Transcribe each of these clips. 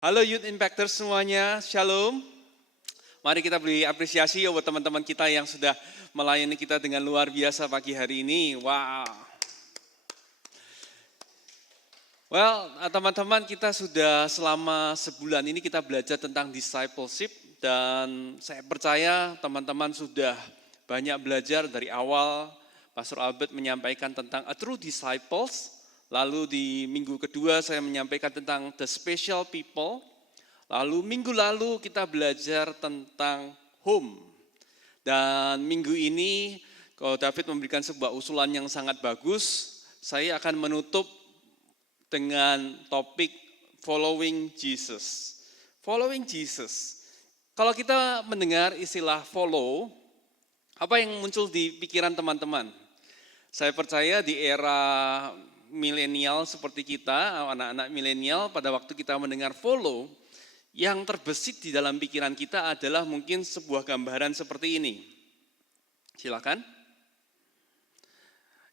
Halo Youth Impactors semuanya, Shalom. Mari kita beri apresiasi buat teman-teman kita yang sudah melayani kita dengan luar biasa pagi hari ini. Wow. Teman-teman, kita sudah selama sebulan ini kita belajar tentang discipleship dan saya percaya teman-teman sudah banyak belajar dari awal. Pastor Albert menyampaikan tentang a true disciples. Lalu di minggu kedua saya menyampaikan tentang the special people. Lalu minggu lalu kita belajar tentang home. Dan minggu ini kalau David memberikan sebuah usulan yang sangat bagus, saya akan menutup dengan topik following Jesus. Following Jesus. Kalau kita mendengar istilah follow, apa yang muncul di pikiran teman-teman? Saya percaya di era milenial seperti kita, anak-anak milenial, pada waktu kita mendengar follow, yang terbesit di dalam pikiran kita adalah mungkin sebuah gambaran seperti ini. Silakan.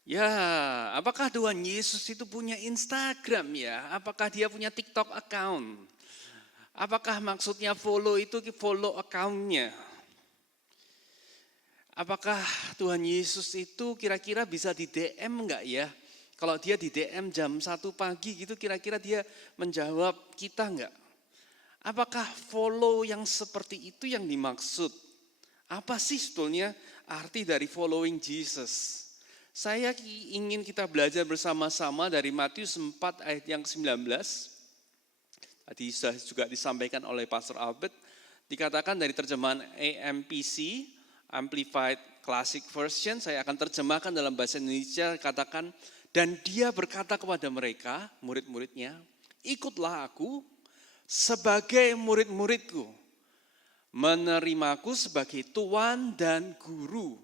Ya, apakah Tuhan Yesus itu punya Instagram ya? Apakah dia punya TikTok account? Apakah maksudnya follow itu follow account-nya? Apakah Tuhan Yesus itu kira-kira bisa di DM enggak ya? Kalau dia di DM jam 1 pagi gitu kira-kira dia menjawab kita enggak? Apakah follow yang seperti itu yang dimaksud? Apa sih sebetulnya arti dari following Jesus? Saya ingin kita belajar bersama-sama dari Matius 4 ayat yang 19. Tadi sudah juga disampaikan oleh Pastor Albert. Dikatakan dari terjemahan AMPC, Amplified Classic Version, saya akan terjemahkan dalam bahasa Indonesia, katakan, dan dia berkata kepada mereka, murid-muridnya, ikutlah aku sebagai murid-muridku, menerimaku sebagai Tuan dan Guru,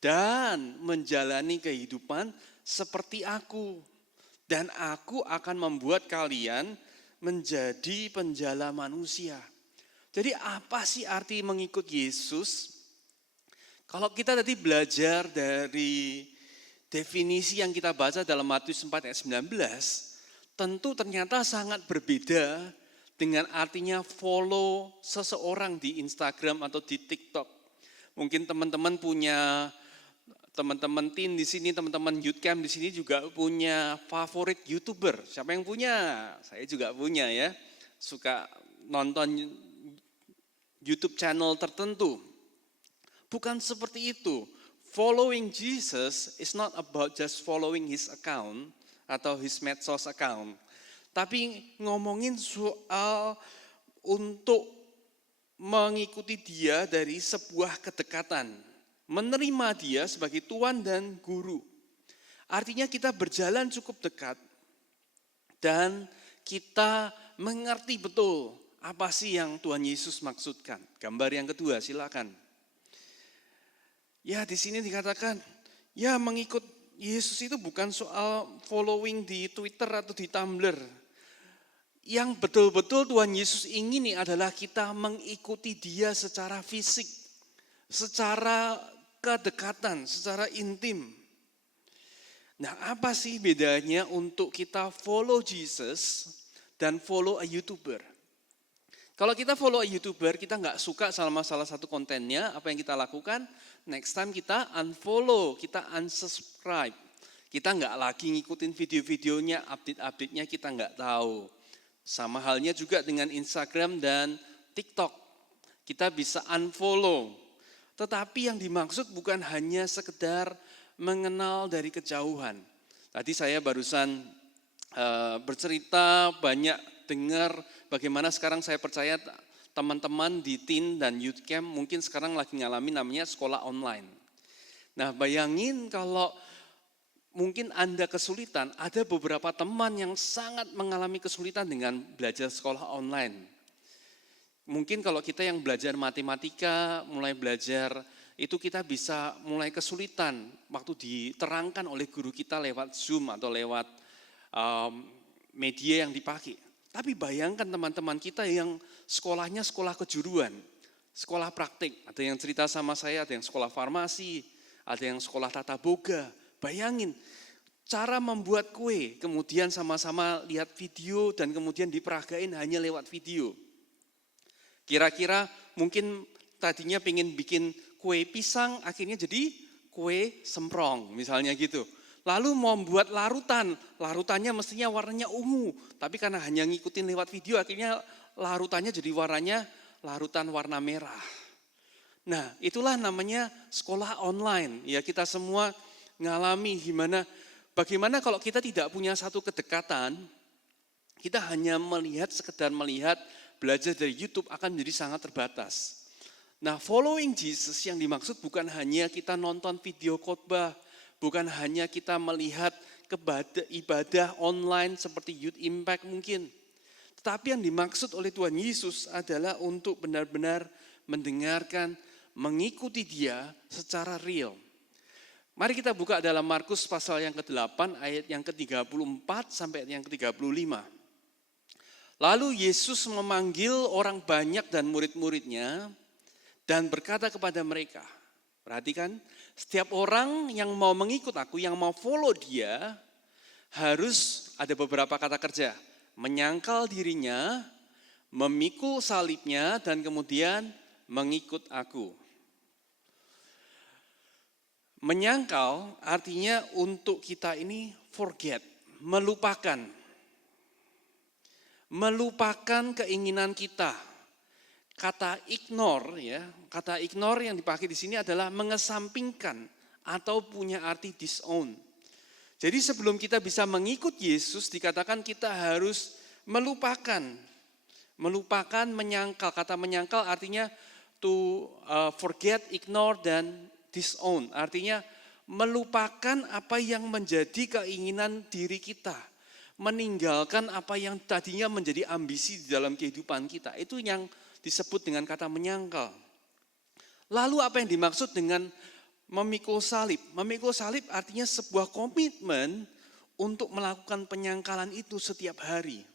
dan menjalani kehidupan seperti aku. Dan aku akan membuat kalian menjadi penjala manusia. Jadi apa sih arti mengikut Yesus? Kalau kita tadi belajar dari definisi yang kita baca dalam Matius 4 ayat 19, tentu ternyata sangat berbeda dengan artinya follow seseorang di Instagram atau di TikTok. Mungkin teman-teman punya, teman-teman teen di sini, teman-teman youth camp di sini juga punya favorit YouTuber. Siapa yang punya? Saya juga punya ya. Suka nonton YouTube channel tertentu. Bukan seperti itu. Following Jesus is not about just following his account atau his medsos account. Tapi ngomongin soal untuk mengikuti dia dari sebuah kedekatan. Menerima dia sebagai Tuan dan Guru. Artinya kita berjalan cukup dekat dan kita mengerti betul apa sih yang Tuhan Yesus maksudkan. Gambar yang kedua, silakan. Ya, di sini dikatakan, ya mengikut Yesus itu bukan soal following di Twitter atau di Tumblr. Yang betul-betul Tuhan Yesus ingini adalah kita mengikuti dia secara fisik, secara kedekatan, secara intim. Nah, apa sih bedanya untuk kita follow Jesus dan follow a YouTuber? Kalau kita follow a YouTuber, kita nggak suka sama salah satu kontennya, apa yang kita lakukan? Next time kita unfollow, kita unsubscribe. Kita nggak lagi ngikutin video-videonya, update-update-nya kita nggak tahu. Sama halnya juga dengan Instagram dan TikTok. Kita bisa unfollow. Tetapi yang dimaksud bukan hanya sekedar mengenal dari kejauhan. Tadi saya barusan bercerita, banyak dengar bagaimana sekarang saya percaya teman-teman di teen dan youth camp mungkin sekarang lagi ngalamin namanya sekolah online. Nah, bayangin kalau mungkin Anda kesulitan, ada beberapa teman yang sangat mengalami kesulitan dengan belajar sekolah online. Mungkin kalau kita yang belajar matematika, mulai belajar, itu kita bisa mulai kesulitan waktu diterangkan oleh guru kita lewat Zoom atau lewat media yang dipakai. Tapi bayangkan teman-teman kita yang sekolahnya sekolah kejuruan, sekolah praktik. Ada yang cerita sama saya, ada yang sekolah farmasi, ada yang sekolah tata boga. Bayangin, Cara membuat kue, kemudian sama-sama lihat video dan kemudian diperagain hanya lewat video. Kira-kira mungkin tadinya pengen bikin kue pisang, akhirnya jadi kue semprong misalnya gitu. Lalu mau membuat larutan, larutannya mestinya warnanya ungu. Tapi karena hanya ngikutin lewat video, akhirnya larutannya jadi warnanya larutan warna merah. Nah, itulah namanya sekolah online. Ya, kita semua ngalami bagaimana kalau kita tidak punya satu kedekatan, kita hanya sekedar melihat, belajar dari YouTube akan menjadi sangat terbatas. Nah, following Jesus yang dimaksud bukan hanya kita nonton video khotbah, bukan hanya kita melihat ibadah online seperti Youth Impact mungkin. Tetapi yang dimaksud oleh Tuhan Yesus adalah untuk benar-benar mendengarkan, mengikuti Dia secara real. Mari kita buka dalam Markus pasal yang ke-8 ayat yang ke-34 sampai yang ke-35. Lalu Yesus memanggil orang banyak dan murid-muridnya dan berkata kepada mereka, perhatikan, setiap orang yang mau mengikut aku, yang mau follow Dia, harus ada beberapa kata kerja. Menyangkal dirinya, memikul salibnya, dan kemudian mengikut aku. Menyangkal artinya untuk kita ini forget, melupakan. Melupakan keinginan kita. Kata ignore ya, kata ignore yang dipakai di sini adalah mengesampingkan atau punya arti disown. Jadi sebelum kita bisa mengikut Yesus dikatakan kita harus melupakan. Melupakan, menyangkal. Kata menyangkal artinya to forget, ignore, dan disown. Artinya melupakan apa yang menjadi keinginan diri kita. Meninggalkan apa yang tadinya menjadi ambisi di dalam kehidupan kita. Itu yang disebut dengan kata menyangkal. Lalu apa yang dimaksud dengan memikul salib? Memikul salib artinya sebuah komitmen untuk melakukan penyangkalan itu setiap hari.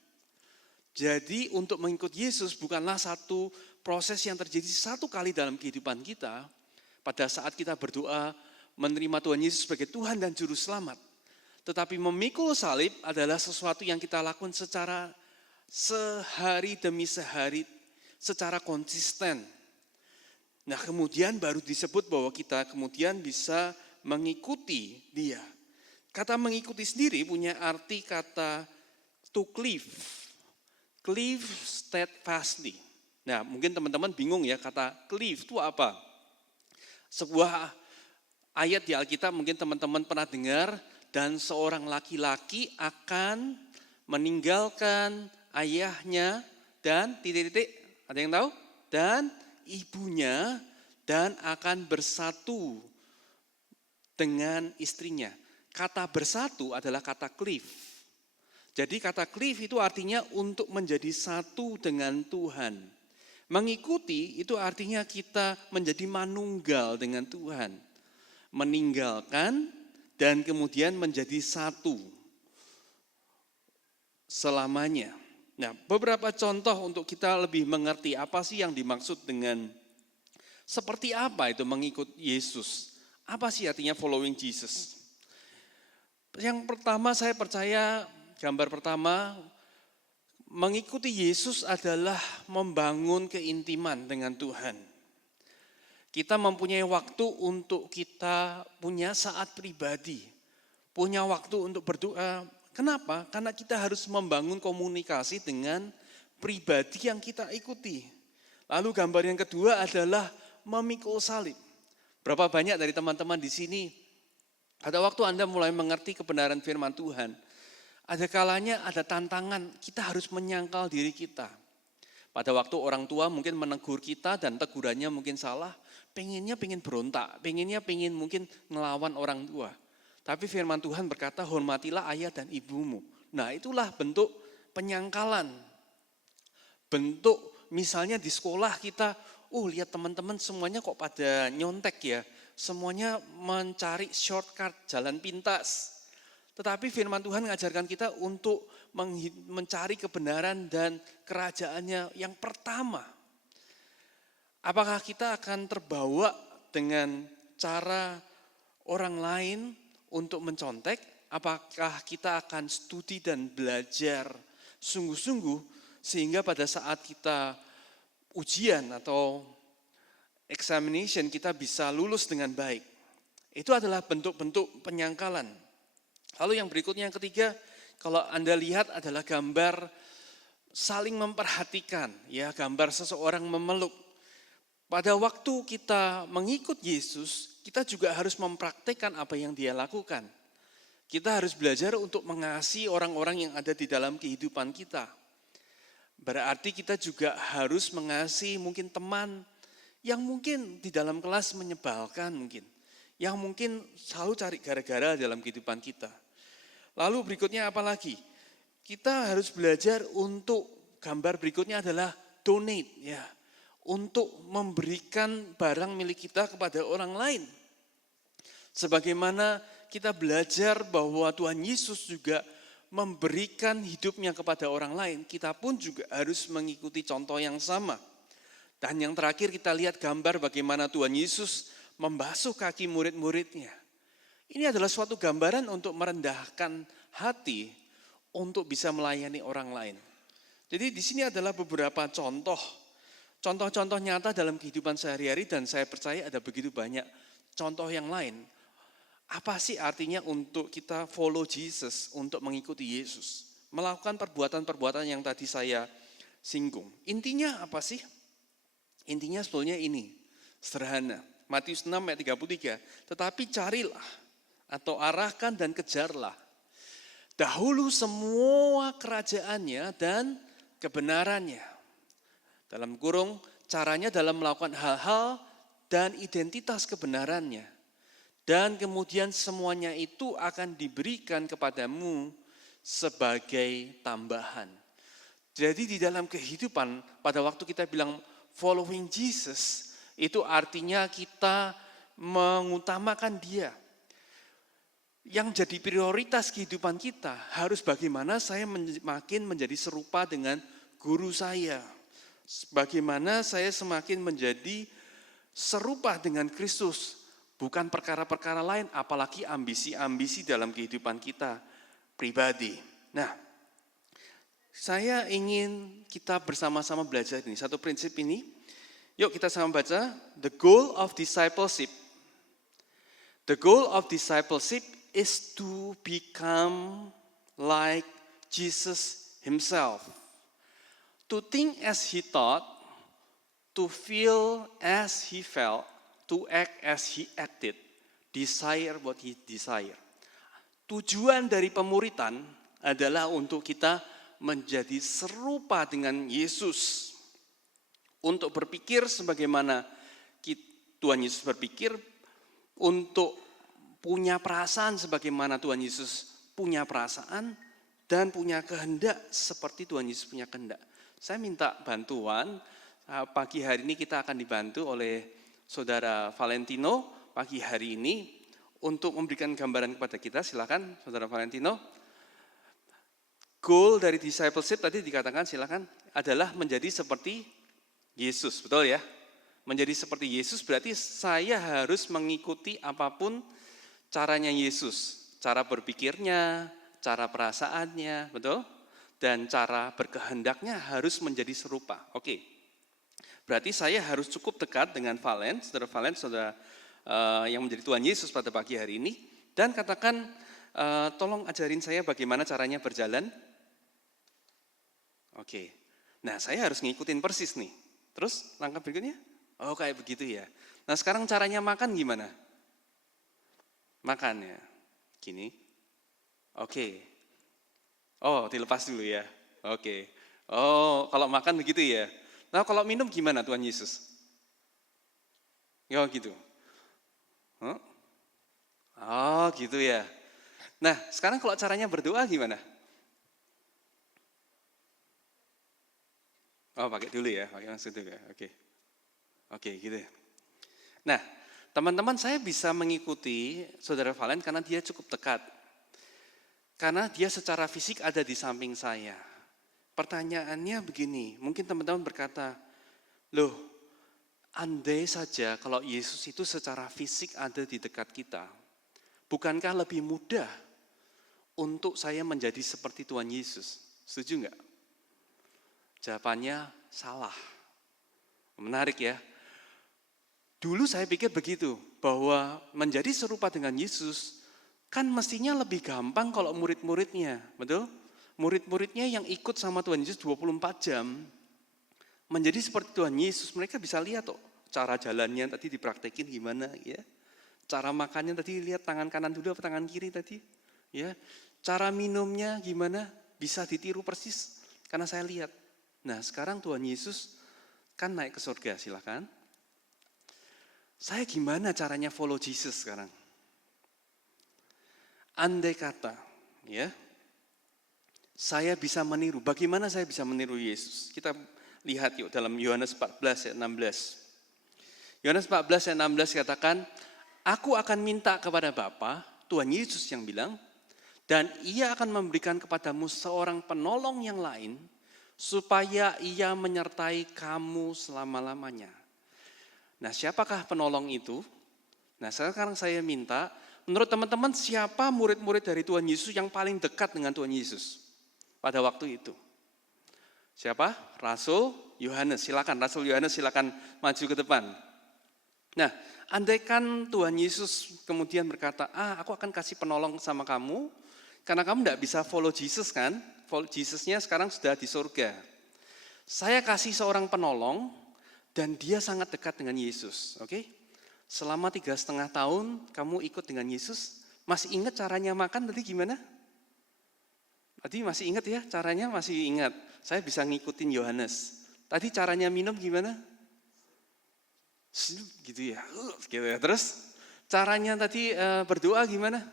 Jadi untuk mengikut Yesus bukanlah satu proses yang terjadi satu kali dalam kehidupan kita. Pada saat kita berdoa menerima Tuhan Yesus sebagai Tuhan dan Juru Selamat. Tetapi memikul salib adalah sesuatu yang kita lakukan secara sehari demi sehari, secara konsisten. Nah kemudian baru disebut bahwa kita kemudian bisa mengikuti Dia. Kata mengikuti sendiri punya arti kata to cleave. Cleave steadfastly. Nah mungkin teman-teman bingung ya kata cleave itu apa? Sebuah ayat di Alkitab mungkin teman-teman pernah dengar. Dan seorang laki-laki akan meninggalkan ayahnya dan titik-titik, ada yang tahu? Dan ibunya dan akan bersatu dengan istrinya. Kata bersatu adalah kata cleave. Jadi kata cleave itu artinya untuk menjadi satu dengan Tuhan. Mengikuti itu artinya kita menjadi manunggal dengan Tuhan. Meninggalkan dan kemudian menjadi satu selamanya. Nah, beberapa contoh untuk kita lebih mengerti apa sih yang dimaksud dengan seperti apa itu mengikut Yesus. Apa sih artinya following Jesus? Yang pertama saya percaya, gambar pertama, mengikuti Yesus adalah membangun keintiman dengan Tuhan. Kita mempunyai waktu untuk kita punya saat pribadi, punya waktu untuk berdoa. Kenapa? Karena kita harus membangun komunikasi dengan pribadi yang kita ikuti. Lalu gambar yang kedua adalah memikul salib. Berapa banyak dari teman-teman di sini, pada waktu Anda mulai mengerti kebenaran firman Tuhan, ada kalanya ada tantangan, kita harus menyangkal diri kita. Pada waktu orang tua mungkin menegur kita dan tegurannya mungkin salah, pengen berontak, pengen mungkin ngelawan orang tua. Tapi firman Tuhan berkata, hormatilah ayah dan ibumu. Nah itulah bentuk penyangkalan. Bentuk misalnya di sekolah kita, lihat teman-teman semuanya kok pada nyontek ya. Semuanya mencari shortcut, jalan pintas. Tetapi firman Tuhan mengajarkan kita untuk mencari kebenaran dan kerajaannya yang pertama. Apakah kita akan terbawa dengan cara orang lain untuk mencontek Apakah kita akan studi dan belajar sungguh-sungguh sehingga pada saat kita ujian atau examination kita bisa lulus dengan baik. Itu adalah bentuk-bentuk penyangkalan. Lalu yang berikutnya yang ketiga, kalau Anda lihat adalah gambar saling memperhatikan, ya, gambar seseorang memeluk. Pada waktu kita mengikut Yesus, kita juga harus mempraktekkan apa yang Dia lakukan. Kita harus belajar untuk mengasihi orang-orang yang ada di dalam kehidupan kita. Berarti kita juga harus mengasihi mungkin teman yang mungkin di dalam kelas menyebalkan mungkin. Yang mungkin selalu cari gara-gara dalam kehidupan kita. Lalu berikutnya apa lagi? Kita harus belajar untuk gambar berikutnya adalah donate, ya, untuk memberikan barang milik kita kepada orang lain. Sebagaimana kita belajar bahwa Tuhan Yesus juga memberikan hidupnya kepada orang lain, kita pun juga harus mengikuti contoh yang sama. Dan yang terakhir kita lihat gambar bagaimana Tuhan Yesus membasuh kaki murid-muridnya. Ini adalah suatu gambaran untuk merendahkan hati untuk bisa melayani orang lain. Jadi di sini adalah beberapa contoh-contoh nyata dalam kehidupan sehari-hari dan saya percaya ada begitu banyak contoh yang lain. Apa sih artinya untuk kita follow Jesus, untuk mengikuti Yesus? Melakukan perbuatan-perbuatan yang tadi saya singgung. Intinya apa sih? Intinya sebetulnya ini, sederhana. Matius 6 ayat 33, tetapi carilah atau arahkan dan kejarlah dahulu semua kerajaannya dan kebenarannya. Dalam kurung, caranya dalam melakukan hal-hal dan identitas kebenarannya. Dan kemudian semuanya itu akan diberikan kepadamu sebagai tambahan. Jadi di dalam kehidupan, pada waktu kita bilang following Jesus, itu artinya kita mengutamakan Dia. Yang jadi prioritas kehidupan kita harus bagaimana saya makin menjadi serupa dengan guru saya. Bagaimana saya semakin menjadi serupa dengan Kristus. Bukan perkara-perkara lain, apalagi ambisi-ambisi dalam kehidupan kita pribadi. Nah, saya ingin kita bersama-sama belajar ini, satu prinsip ini. Yuk kita sama baca, the goal of discipleship. The goal of discipleship is to become like Jesus himself. To think as he thought, to feel as he felt, to act as he acted, desire what he desired. Tujuan dari pemuritan adalah untuk kita menjadi serupa dengan Yesus. Untuk berpikir sebagaimana Tuhan Yesus berpikir, untuk punya perasaan sebagaimana Tuhan Yesus punya perasaan, dan punya kehendak seperti Tuhan Yesus punya kehendak. Saya minta bantuan, pagi hari ini kita akan dibantu oleh Saudara Valentino pagi hari ini untuk memberikan gambaran kepada kita. Silakan Saudara Valentino. Goal dari discipleship tadi dikatakan silakan adalah menjadi seperti Yesus, betul ya? Menjadi seperti Yesus berarti saya harus mengikuti apapun caranya Yesus. Cara berpikirnya, cara perasaannya, betul? Dan cara berkehendaknya harus menjadi serupa. Oke, berarti saya harus cukup dekat dengan saudara yang menjadi Tuhan Yesus pada pagi hari ini. Dan katakan, tolong ajarin saya bagaimana caranya berjalan. Oke, nah saya harus ngikutin persis nih. Terus langkah berikutnya? Oh kayak begitu ya. Nah sekarang caranya makan gimana? Makan ya. Gini. Oke. Oh dilepas dulu ya. Oke. Oh kalau makan begitu ya. Nah kalau minum gimana Tuhan Yesus? Ya gitu. Oh gitu ya. Nah sekarang kalau caranya berdoa gimana? Oh pakai dulu ya, pakai langsung dulu ya, oke gitu. Nah teman-teman saya bisa mengikuti Saudara Valen karena dia cukup dekat. Karena dia secara fisik ada di samping saya. Pertanyaannya begini, mungkin teman-teman berkata, loh andai saja kalau Yesus itu secara fisik ada di dekat kita, bukankah lebih mudah untuk saya menjadi seperti Tuhan Yesus. Setuju nggak? Jawabannya salah. Menarik ya. Dulu saya pikir begitu, bahwa menjadi serupa dengan Yesus kan mestinya lebih gampang kalau murid-muridnya, betul? Murid-muridnya yang ikut sama Tuhan Yesus 24 jam, menjadi seperti Tuhan Yesus, mereka bisa lihat kok cara jalannya tadi dipraktekin gimana ya. Cara makannya tadi lihat tangan kanan dulu apa tangan kiri tadi, ya. Cara minumnya gimana, bisa ditiru persis karena saya lihat. Nah, sekarang Tuhan Yesus kan naik ke surga, silakan. Saya gimana caranya follow Jesus sekarang? Andai kata, ya, saya bisa meniru. Bagaimana saya bisa meniru Yesus? Kita lihat yuk dalam Yohanes 14 ayat 16. Yohanes 14 ayat 16 katakan, aku akan minta kepada Bapa, Tuhan Yesus yang bilang, dan ia akan memberikan kepadamu seorang penolong yang lain, supaya ia menyertai kamu selama-lamanya. Nah, siapakah penolong itu? Nah, sekarang saya minta, menurut teman-teman siapa murid-murid dari Tuhan Yesus yang paling dekat dengan Tuhan Yesus pada waktu itu? Siapa? Rasul Yohanes. Silakan, Rasul Yohanes silakan maju ke depan. Nah, andaikan Tuhan Yesus kemudian berkata, aku akan kasih penolong sama kamu, karena kamu tidak bisa follow Jesus kan? Jesusnya sekarang sudah di surga. Saya kasih seorang penolong, dan dia sangat dekat dengan Yesus, oke? Selama 3,5 tahun kamu ikut dengan Yesus, masih ingat caranya makan tadi gimana? Tadi masih ingat ya caranya? Masih ingat, saya bisa ngikutin Yohanes. Tadi caranya minum gimana? Gitu ya, Terus caranya tadi berdoa gimana?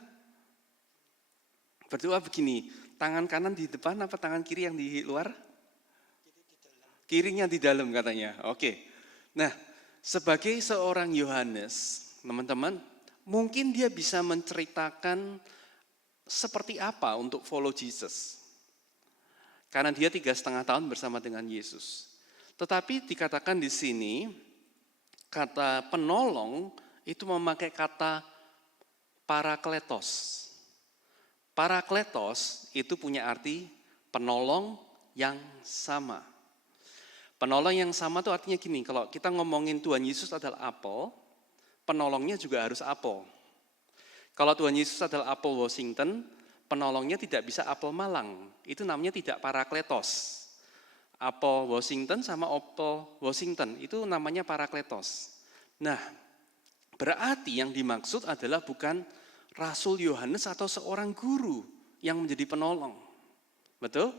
Berdoa begini, tangan kanan di depan apa tangan kiri yang di luar? Kirinya di dalam katanya, oke. Nah, sebagai seorang Yohanes, teman-teman, mungkin dia bisa menceritakan seperti apa untuk follow Jesus. Karena dia 3,5 tahun bersama dengan Yesus. Tetapi dikatakan di sini, kata penolong itu memakai kata parakletos. Parakletos itu punya arti penolong yang sama. Penolong yang sama itu artinya gini, kalau kita ngomongin Tuhan Yesus adalah apel, penolongnya juga harus apel. Kalau Tuhan Yesus adalah apel Washington, penolongnya tidak bisa apel Malang. Itu namanya tidak parakletos. Apel Washington sama apel Washington, itu namanya parakletos. Nah, berarti yang dimaksud adalah bukan Rasul Yohanes atau seorang guru yang menjadi penolong. Betul?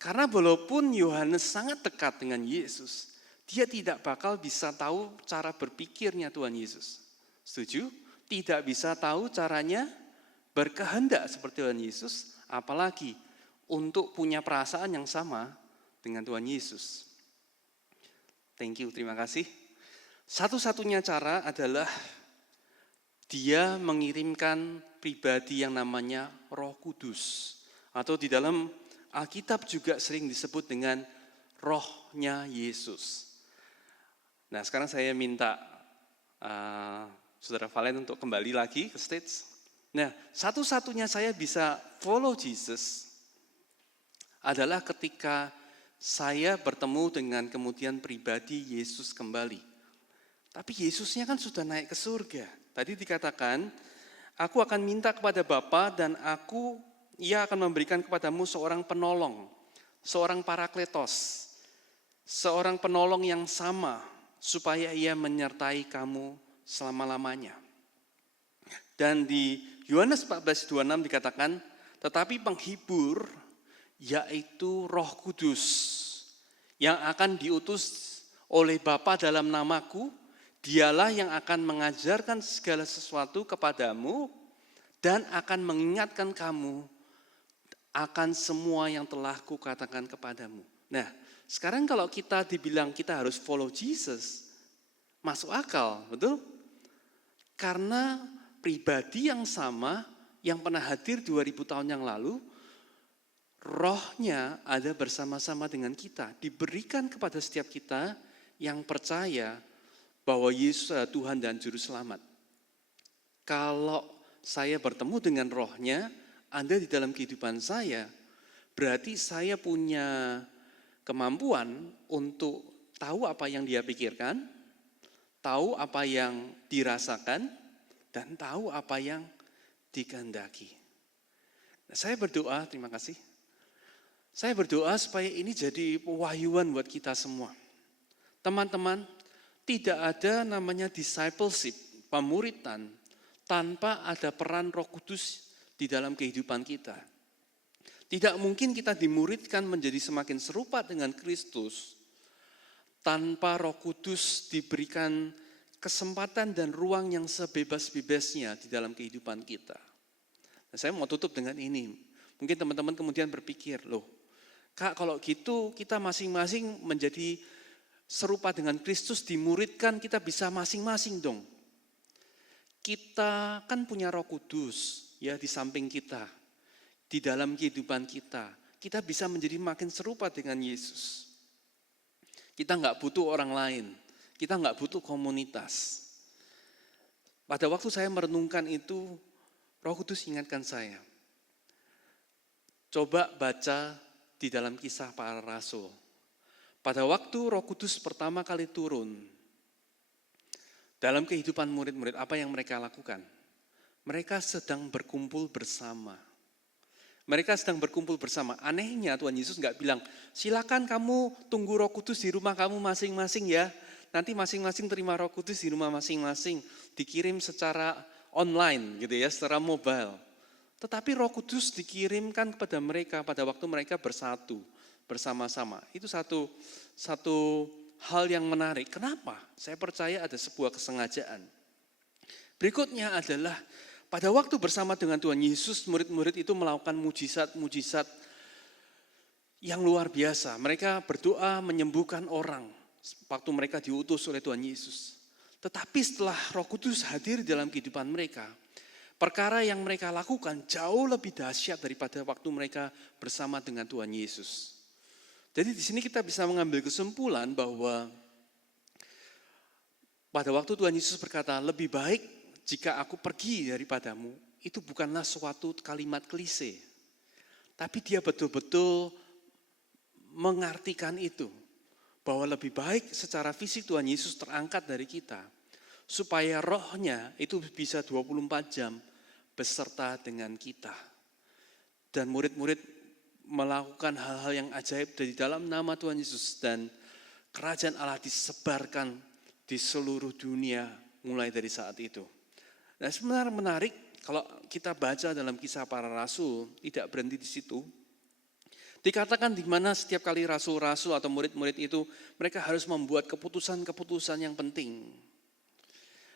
Karena walaupun Yohanes sangat dekat dengan Yesus, dia tidak bakal bisa tahu cara berpikirnya Tuhan Yesus. Setuju? Tidak bisa tahu caranya berkehendak seperti Tuhan Yesus, apalagi untuk punya perasaan yang sama dengan Tuhan Yesus. Thank you, terima kasih. Satu-satunya cara adalah dia mengirimkan pribadi yang namanya Roh Kudus. Atau di dalam Alkitab juga sering disebut dengan rohnya Yesus. Nah, sekarang saya minta Saudara Valen untuk kembali lagi ke stage. Nah, satu-satunya saya bisa follow Jesus adalah ketika saya bertemu dengan kemudian pribadi Yesus kembali. Tapi Yesusnya kan sudah naik ke surga. Tadi dikatakan, aku akan minta kepada Bapa dan ia akan memberikan kepadamu seorang penolong, seorang parakletos, seorang penolong yang sama, supaya ia menyertai kamu selama-lamanya. Dan di Yohanes 14:26 dikatakan, tetapi penghibur, yaitu Roh Kudus, yang akan diutus oleh Bapa dalam namaku, dialah yang akan mengajarkan segala sesuatu kepadamu dan akan mengingatkan kamu akan semua yang telah kukatakan kepadamu. Nah, sekarang kalau kita dibilang kita harus follow Jesus, masuk akal, betul? Karena pribadi yang sama yang pernah hadir 2000 tahun yang lalu, rohnya ada bersama-sama dengan kita, diberikan kepada setiap kita yang percaya bahwa Yesus adalah Tuhan dan Juru Selamat. Kalau saya bertemu dengan rohnya, Anda di dalam kehidupan saya, berarti saya punya kemampuan untuk tahu apa yang dia pikirkan, tahu apa yang dirasakan, dan tahu apa yang dikehendaki. Nah, saya berdoa, terima kasih. Saya berdoa supaya ini jadi pewahyuan buat kita semua. Teman-teman, tidak ada namanya discipleship, pemuritan, tanpa ada peran Roh Kudus di dalam kehidupan kita. Tidak mungkin kita dimuridkan menjadi semakin serupa dengan Kristus tanpa Roh Kudus diberikan kesempatan dan ruang yang sebebas-bebasnya di dalam kehidupan kita. Nah, saya mau tutup dengan ini. Mungkin teman-teman kemudian berpikir, loh, Kak, kalau gitu kita masing-masing menjadi serupa dengan Kristus, dimuridkan, kita bisa masing-masing dong. Kita kan punya Roh Kudus ya di samping kita, di dalam kehidupan kita. Kita bisa menjadi makin serupa dengan Yesus. Kita nggak butuh orang lain, kita nggak butuh komunitas. Pada waktu saya merenungkan itu, Roh Kudus ingatkan saya. Coba baca di dalam Kisah Para Rasul. Pada waktu Roh Kudus pertama kali turun, dalam kehidupan murid-murid, apa yang mereka lakukan? Mereka sedang berkumpul bersama. Mereka sedang berkumpul bersama. Anehnya Tuhan Yesus nggak bilang, silakan kamu tunggu Roh Kudus di rumah kamu masing-masing ya. Nanti masing-masing terima Roh Kudus di rumah masing-masing. Dikirim secara online gitu ya, secara mobile. Tetapi Roh Kudus dikirimkan kepada mereka pada waktu mereka bersatu, bersama-sama. Itu satu hal yang menarik. Kenapa? Saya percaya ada sebuah kesengajaan. Berikutnya adalah pada waktu bersama dengan Tuhan Yesus, murid-murid itu melakukan mujizat-mujizat yang luar biasa. Mereka berdoa menyembuhkan orang waktu mereka diutus oleh Tuhan Yesus. Tetapi setelah Roh Kudus hadir dalam kehidupan mereka, perkara yang mereka lakukan jauh lebih dahsyat daripada waktu mereka bersama dengan Tuhan Yesus. Jadi di sini kita bisa mengambil kesimpulan bahwa pada waktu Tuhan Yesus berkata, lebih baik jika aku pergi daripadamu, itu bukanlah suatu kalimat klise. Tapi dia betul-betul mengartikan itu. Bahwa lebih baik secara fisik Tuhan Yesus terangkat dari kita. Supaya rohnya itu bisa 24 jam beserta dengan kita. Dan murid-murid melakukan hal-hal yang ajaib dari dalam nama Tuhan Yesus. Dan kerajaan Allah disebarkan di seluruh dunia mulai dari saat itu. Nah, sebenarnya menarik kalau kita baca dalam Kisah Para Rasul, tidak berhenti di situ. Dikatakan di mana setiap kali rasul-rasul atau murid-murid itu, mereka harus membuat keputusan-keputusan yang penting.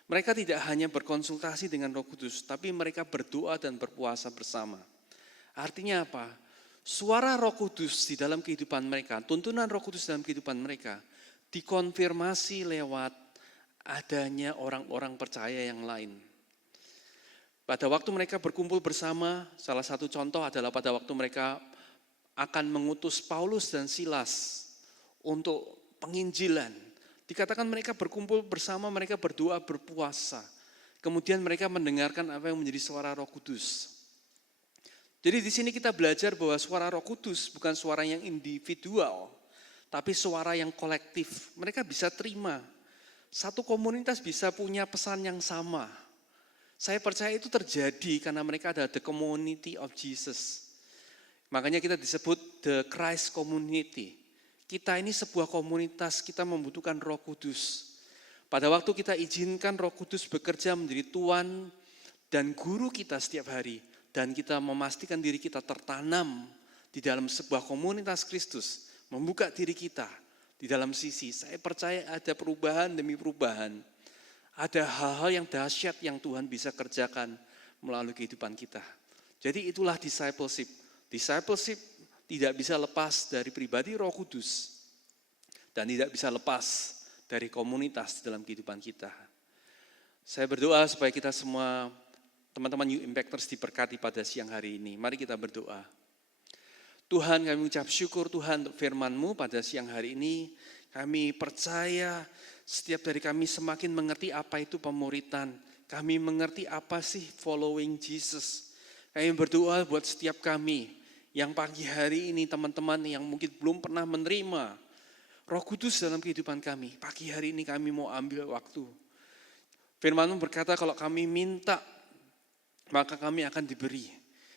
Mereka tidak hanya berkonsultasi dengan Roh Kudus, tapi mereka berdoa dan berpuasa bersama. Artinya apa? Suara Roh Kudus di dalam kehidupan mereka, tuntunan Roh Kudus dalam kehidupan mereka, dikonfirmasi lewat adanya orang-orang percaya yang lain. Pada waktu mereka berkumpul bersama, salah satu contoh adalah pada waktu mereka akan mengutus Paulus dan Silas untuk penginjilan. Dikatakan mereka berkumpul bersama, mereka berdoa, berpuasa. Kemudian mereka mendengarkan apa yang menjadi suara Roh Kudus. Jadi di sini kita belajar bahwa suara Roh Kudus bukan suara yang individual, tapi suara yang kolektif. Mereka bisa terima. Satu komunitas bisa punya pesan yang sama. Saya percaya itu terjadi karena mereka ada the community of Jesus. Makanya kita disebut the Christ community. Kita ini sebuah komunitas, kita membutuhkan Roh Kudus. Pada waktu kita izinkan Roh Kudus bekerja menjadi Tuhan dan guru kita setiap hari. Dan kita memastikan diri kita tertanam di dalam sebuah komunitas Kristus. Membuka diri kita di dalam sisi. Saya percaya ada perubahan demi perubahan. Ada hal-hal yang dahsyat yang Tuhan bisa kerjakan melalui kehidupan kita. Jadi itulah discipleship. Discipleship tidak bisa lepas dari pribadi Roh Kudus. Dan tidak bisa lepas dari komunitas dalam kehidupan kita. Saya berdoa supaya kita semua, teman-teman New Impactors diberkati pada siang hari ini. Mari kita berdoa. Tuhan, kami ucap syukur Tuhan untuk firman-Mu pada siang hari ini. Kami percaya setiap dari kami semakin mengerti apa itu pemuritan. Kami mengerti apa sih following Jesus. Kami berdoa buat setiap kami yang pagi hari ini teman-teman yang mungkin belum pernah menerima Roh Kudus dalam kehidupan kami. Pagi hari ini kami mau ambil waktu. Firman-Mu berkata kalau kami minta, maka kami akan diberi.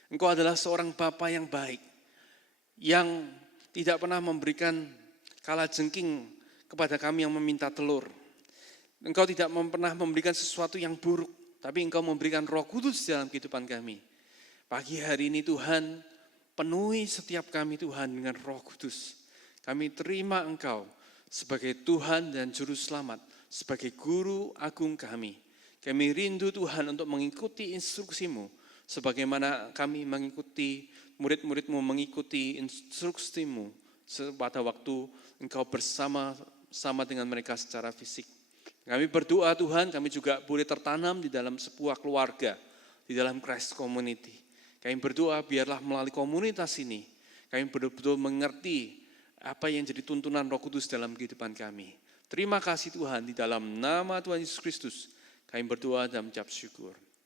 Engkau adalah seorang Bapa yang baik, yang tidak pernah memberikan kalajengking kepada kami yang meminta telur. Engkau tidak pernah memberikan sesuatu yang buruk, tapi Engkau memberikan Roh Kudus dalam kehidupan kami. Pagi hari ini Tuhan, penuhi setiap kami Tuhan dengan Roh Kudus. Kami terima Engkau sebagai Tuhan dan Juru Selamat, sebagai Guru Agung kami. Kami rindu Tuhan untuk mengikuti instruksi-Mu, sebagaimana kami mengikuti, murid-murid-Mu mengikuti instruksi-Mu pada waktu Engkau bersama dengan mereka secara fisik. Kami berdoa Tuhan, kami juga boleh tertanam di dalam sebuah keluarga, di dalam Christ Community. Kami berdoa biarlah melalui komunitas ini, kami betul-betul mengerti apa yang jadi tuntunan Roh Kudus dalam kehidupan kami. Terima kasih Tuhan, di dalam nama Tuhan Yesus Kristus, kami berdoa dan mengucap syukur.